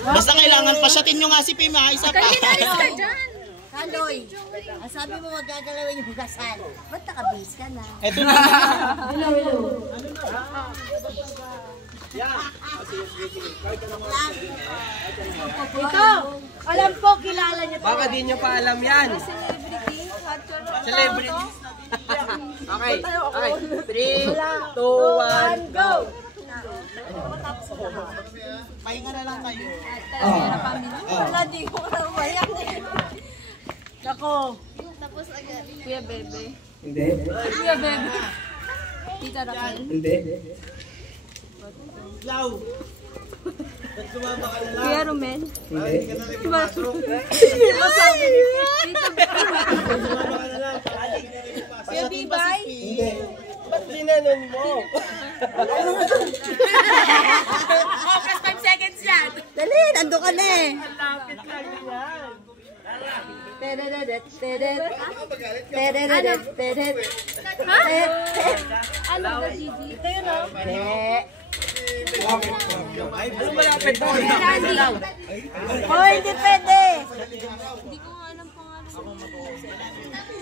Basta kailangan pasyatin nyo nga si Pima. Isa pa. Kalinis ka dyan. Kaloy, ang sabi mo wag gagalawin yung hugasan. Ba't nakabis ka na? Eto na. Ikaw, alam po, kilala niyo to. Baka di nyo pa alam yan. Celebrity. Okay. 3, 2, 1, go! Pahinga na lang kayo. Wala, di ko na umayak. Nako. Tapos agad. Kuya Bebe. Hindi. Kuya Bebe. Tita Raquel. Hindi. Lau. Sumama ka na lang. Kuya Romel. Hindi. Hindi mo sabi ni Sumama ka na lang. Kuya Bibay. Hindi. Ba't ginanon mo? Focus 5 seconds yan. Dali, nando ka na eh. Lapit lang yan. Teredet, teredet. Teredet, teredet. Ano ba, Gigi? Ito yun o. Ano malapit mo? Randy. Oh, hindi pwede. Hindi ko nga alam pangalan.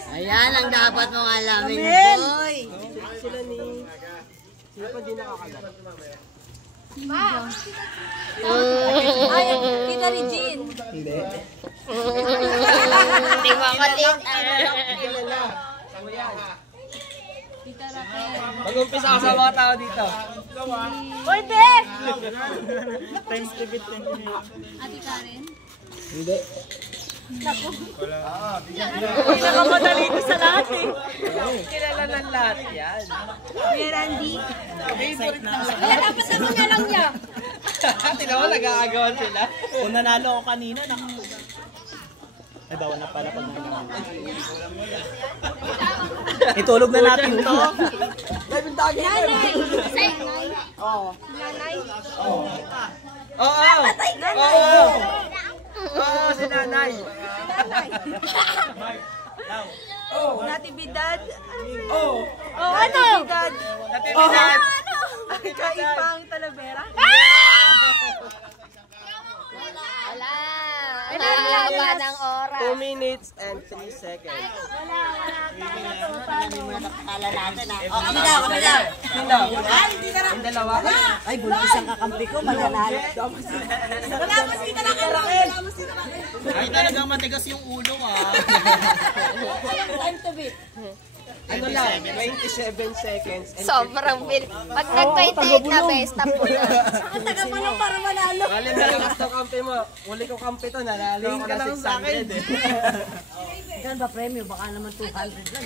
Ayan ang dapat mong alamin, boy. Sila ni... Sino pa di nakakagat? Ay, Tita Regine. Hindi. Hindi mo ako Kilala. Tita Raquel. Mag-umpisa ka sa mga tao dito. Pwede. Ate Karen. Hindi. Pinakamadali ko sa lahat eh. Kilala ng lahat yan. Kuya Randy. Favorite na. Kaya dapat naman nga lang niya. Tignan mo, nag-aagawan sila. Kung nanalo ako kanina, ay, bawal na pala pag nanalo. Itulog na natin to. Nanay. Say, Nanay. Oo. Nanay. Oo. Oo. Oo, si nanay. Natividad. Oo. Oh, ano? Natividad. Natividad. Ay, kaipang Talavera. Wala. Haba ng oras. 2 minutes and 3 seconds. Wala tayo to. Paano mo nakakala natin ah? Oh, kami daw, kami daw. Sino? Ay, hindi na lang. Yung dalawa? Ay, buntis ang kakampi ko. Mananalo. Wala mo si Talavera. Wala mo si Talavera. Ay, talagang matigas yung ulo ah. Time to beat. Ano lang? 27 seconds. And Sobrang bilis. Pag nag-28 na, stop mo na. Ang taga pa lang para manalo. Galing na lakas ng kampi mo. Uli ko kampi to, nanalo ako na 600 eh. Gan ba premyo? Baka naman 200 lang.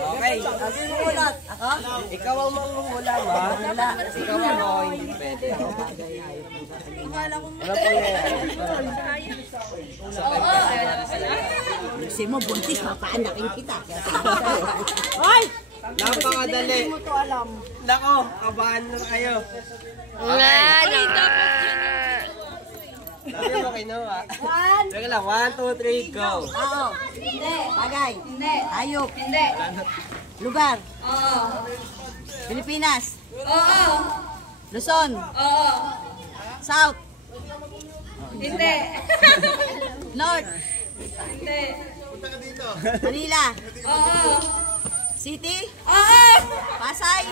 Okay. Kasi mo ulat. Ako? Ikaw ang manghula ba? Wala. Ikaw ang hindi pwede. Ano po yan? Kasi mo buntis, mapaanakin kita. Hoy! Napakadali. Hindi mo to alam. Nako, kabahan na kayo. Sabi mo kinuha. Teka lang, 1, 2, 3, go. Oo. Hindi. Bagay. Hindi. Hayop. Hindi. Lugar. Oo. Pilipinas. Oo. Luzon. Oo. South. Hindi. North. Hindi. Manila. Oo. City. Oo. Pasay.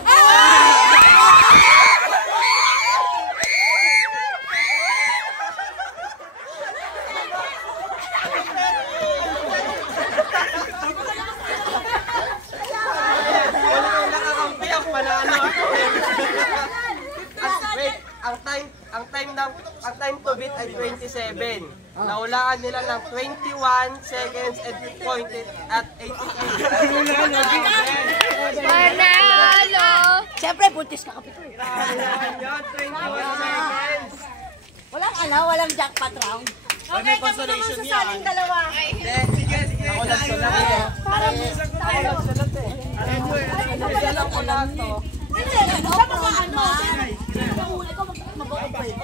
Wala kang nakakampi, ang panalo ako. Wait, ang time to beat ay 27. Naulaan nila ng 21 seconds and pointed at 88. Panalo! Siyempre, buntis ka kapito. Yan, 21 seconds. Walang jackpot round. Okay, consolation yan. Dalawa. Sige. Ako nagsulat eh. Parang Ako nagsulat eh. Nagsulat ko lahat to. Hindi, sa mga ano. Sa huli ko, mag-o-operate.